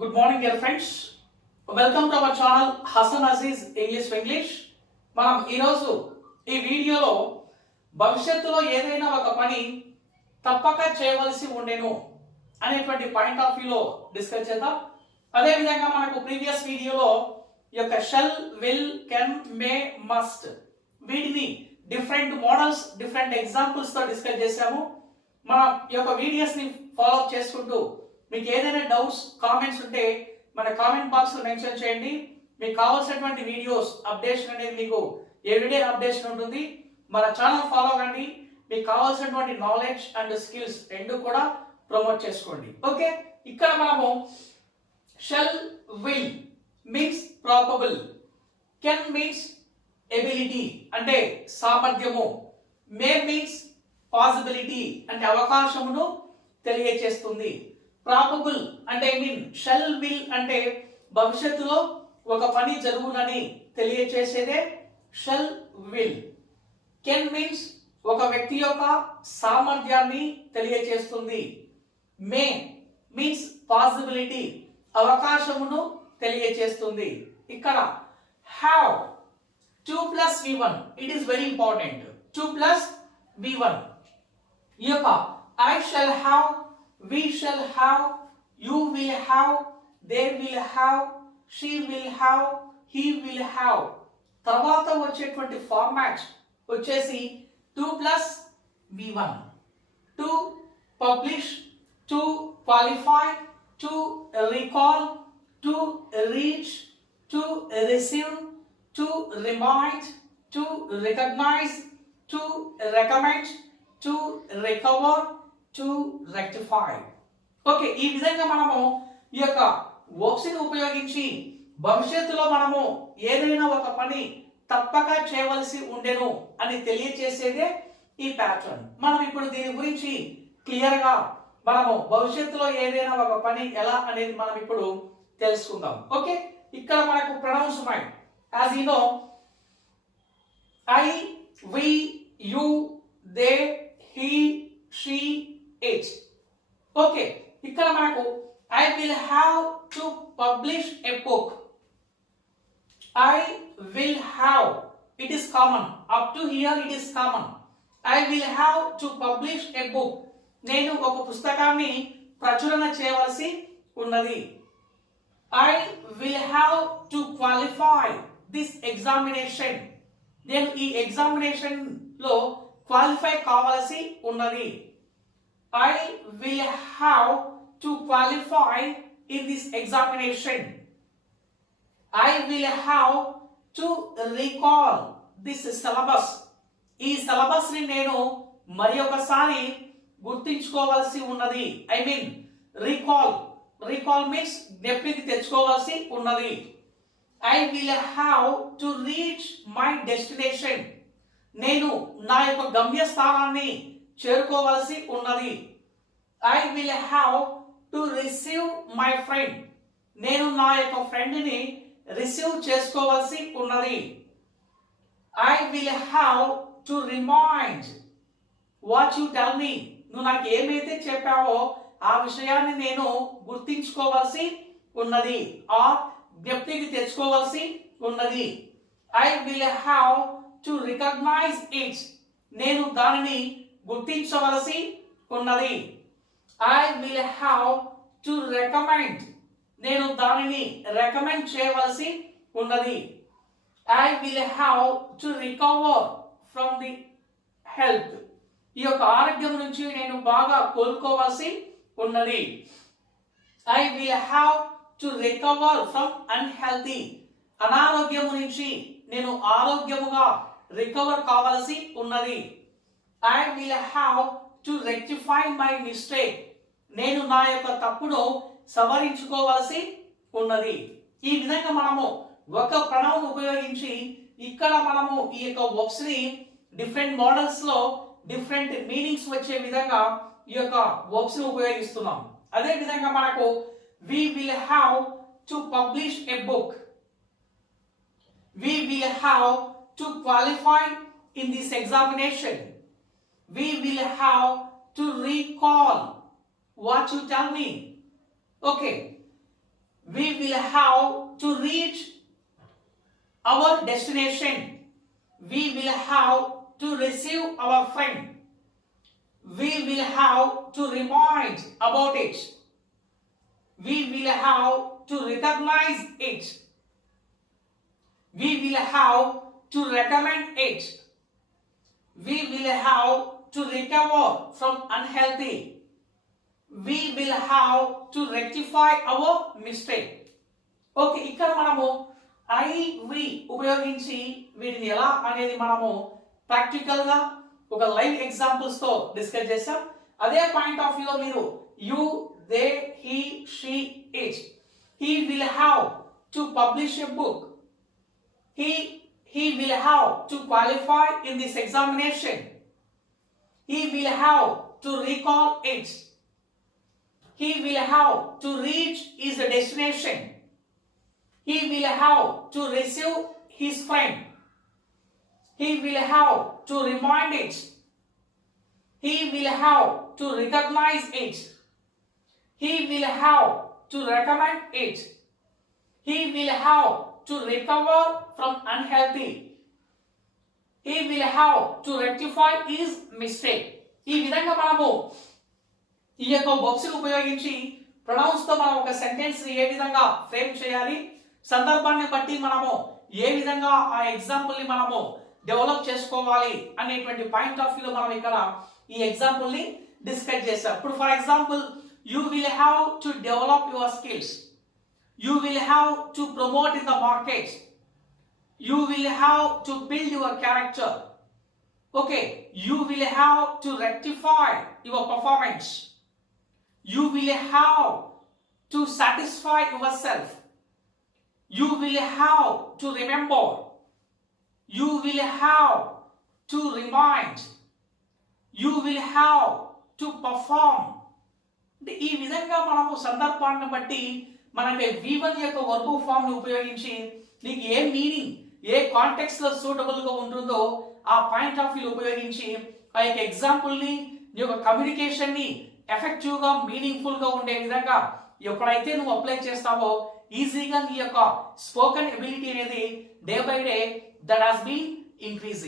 Good morning dear friends. Welcome to our channel Hassan Aziz English. మనం ఈరోజు ఈ వీడియోలో భవిష్యత్తులో ఏదైనా ఒక పని తప్పక చేయవలసి ఉండేను అనేటువంటి పాయింట్ ఆఫ్ వ్యూలో డిస్కస్ చేద్దాం. అదే విధంగా మనకు ప్రీవియస్ వీడియోలో ఈ యొక్క shall, will, can, May, must వీటిని డిఫరెంట్ మోడల్స్, డిఫరెంట్ ఎగ్జాంపుల్స్ తో డిస్కస్ చేసాము. మన ఈ యొక్క వీడియోస్ ని ఫాలో అప్ చేసుకుంటూ మీకు ఏదైనా డౌట్స్, కామెంట్స్ ఉంటే మన కామెంట్ బాక్స్ లో మెన్షన్ చేయండి. మీకు కావాల్సినటువంటి వీడియోస్ అప్డేషన్ అనేది మీకు ఎవ్రీడే అప్డేషన్ ఉంటుంది. మన ఛానల్ ఫాలో కండి. మీకు కావాల్సినటువంటి నాలెడ్జ్ అండ్ స్కిల్స్ రెండు కూడా ప్రమోట్ చేసుకోండి. ఓకే, ఇక్కడ మనము shall, will means probable, can means ability అంటే సామర్థ్యము, మే మీన్స్ పాసిబిలిటీ అంటే అవకాశమును తెలియచేస్తుంది. ప్రాబబుల్ అంటే షల్, విల్ అంటే భవిష్యత్తులో ఒక పని జరుగునని తెలియచేసేదే షల్, విల్. కెన్ మీన్స్ ఒక వ్యక్తి యొక్క సామర్థ్యాన్ని తెలియచేస్తుంది. మే మీన్స్ పాసిబిలిటీ అవకాశమును తెలియచేస్తుంది. ఇక్కడ have 2 plus v1 it is very important. 2 plus v1 ఈ యొక్క I shall have, we shall have, you will have, they will have, she will have, he will have తర్వాత వచ్చేటువంటి ఫార్మాట్ వచ్చేసి 2 plus v1. To publish, to qualify, to recall, to reach, to receive, to remind, to recognize, to recommend, to recover, to rectify. Okay, ఈ విధంగా మనము ఈ యొక్క verbs ని ఉపయోగించి భవిష్యత్తులో మనము ఏదైనా ఒక పని తప్పక చేయవలసి ఉండెను అని తెలియచేసేదే ఈ ప్యాటర్న్. మనం ఇప్పుడు దీని గురించి క్లియర్ గా మనము భవిష్యత్తులో ఏదైనా ఒక పని ఎలా అనేది మనం ఇప్పుడు తెలుసుకుందాం. ఓకే, ఇక్కడ మనకు ప్రొనౌన్స్ ఉన్నాయి. As you know, I, we, you, they, he, she, it. Okay, ఇక్కడ మనకు I will have to publish a book. I will have, it is common. Up to here it is common. I will have to publish a book. నేను ఒక పుస్తకాన్ని ప్రచురణ చేయవలసి ఉన్నది. I will have to qualify this examination. నేను ఈ examination లో qualify కావాల్సి ఉన్నది. I will have to qualify in this examination. I will have to recall this syllabus. ఈ సిలబస్ ని నేను మరి ఒకసారి గుర్తించుకోవాల్సి ఉన్నది. I mean recall. Recall means జ్ఞప్తికి తెచ్చుకోవాల్సి ఉన్నది. I will have to reach my destination. నేను నా యొక్క గమ్యస్థానాన్ని చేరుకోవాల్సి ఉన్నది. I will have to receive my friend. నేను నా యొక్క ఫ్రెండ్ ని రిసీవ్ చేసుకోవాల్సి ఉన్నది. I will have to remind what you tell me. నువ్వు నాకు ఏమైతే చెప్పావో ఆ విషయాన్ని నేను గుర్తించుకోవాల్సి ఉన్నది. ఆ జ్ఞప్తికి తెచ్చుకోవాల్సి ఉన్నది. I will have to recognize it. నేను దానిని గుర్తించవలసి ఉన్నది. I will have to recommend. నేను దానిని రికమెండ్ చేయవలసి ఉన్నది. I will have to recover from the health. ఈ యొక్క ఆరోగ్యం నుంచి నేను బాగా కోలుకోవాల్సి ఉన్నది. I will have to recover from unhealthy. అనారోగ్యము నుంచి నేను ఆరోగ్యముగా రికవర్ కావాల్సి ఉన్నది. I will have to rectify my mistake. నేను నా యొక్క తప్పును సవరించుకోవాల్సి ఉన్నది. ఈ విధంగా మనము ఒక ప్రొనౌన్ ఉపయోగించి ఇక్కడ మనము ఈ యొక్క వర్బ్స్ ని డిఫరెంట్ మోడల్స్ లో డిఫరెంట్ మీనింగ్స్ వచ్చే విధంగా ఈ యొక్క వర్బ్స్ ని ఉపయోగిస్తున్నాం. అదే విధంగా మనకు we will have to publish a book. We will have to qualify in this examination. We will have to recall what you tell me. Okay, we will have to reach our destination. We will have to receive our friend. We will have to remind about it. We will have to recognize it. We will have to recommend it. We will have to recover from unhealthy. We will have to rectify our mistake. Okay, ఇక్కడ మనము I వి ఉపయోగించి వీటిని ఎలా అనేది మనము practical గా ఒక live examples తో డిస్కస్ చేసాం. అదే పాయింట్ ఆఫ్ వ్యూలో మీరు you, they, he, she, it. He will have to publish a book. He will have to qualify in this examination. He will have to recall it. He will have to reach his destination. He will have to receive his friend. He will have to remind it. He will have to recognize it. He will have to recommend it. He will have to recover from unhealthy. He will have to rectify his mistake. ఈ విధంగా మనము ఈ యొక్క verbs ఉపయోగించి pronounce తో మనం ఒక sentence ఏ విధంగా ఫ్రేమ్ చేయాలి, సందర్భాన్ని బట్టి మనము ఏ విధంగా ఆ ఎగ్జాంపుల్ ని మనము డెవలప్ చేసుకోవాలి అనేటువంటి పాయింట్ ఆఫ్ వ్యూలో మనం ఇక్కడ ఈ ఎగ్జాంపుల్ ని డిస్కస్ చేసాం. ఇప్పుడు for example, you will have to develop your skills. You will have to promote in the market. You will have to build your character. Okay, you will have to rectify your performance. You will have to satisfy yourself. You will have to remember. You will have to remind. You will have to perform. ఈ విధంగా మనము సందర్భాన్ని బట్టి మనకి V1 యొక్క verb form ని ఉపయోగించి నీకు ఏ మీనింగ్, ఏ కాంటెక్స్ట్ లో సూటబుల్ గా ఉంటుందో ఆ పాయింట్ ఆఫ్ వ్యూ ఉపయోగించి ఆ యొక్క ఎగ్జాంపుల్ ని, నీ యొక్క కమ్యూనికేషన్ ని ఎఫెక్టివ్ గా, మీనింగ్ఫుల్ గా ఉండే విధంగా ఎప్పుడైతే నువ్వు అప్లై చేస్తావో ఈజీగా నీ యొక్క స్పోకెన్ ఎబిలిటీ అనేది day by day that has been increasing.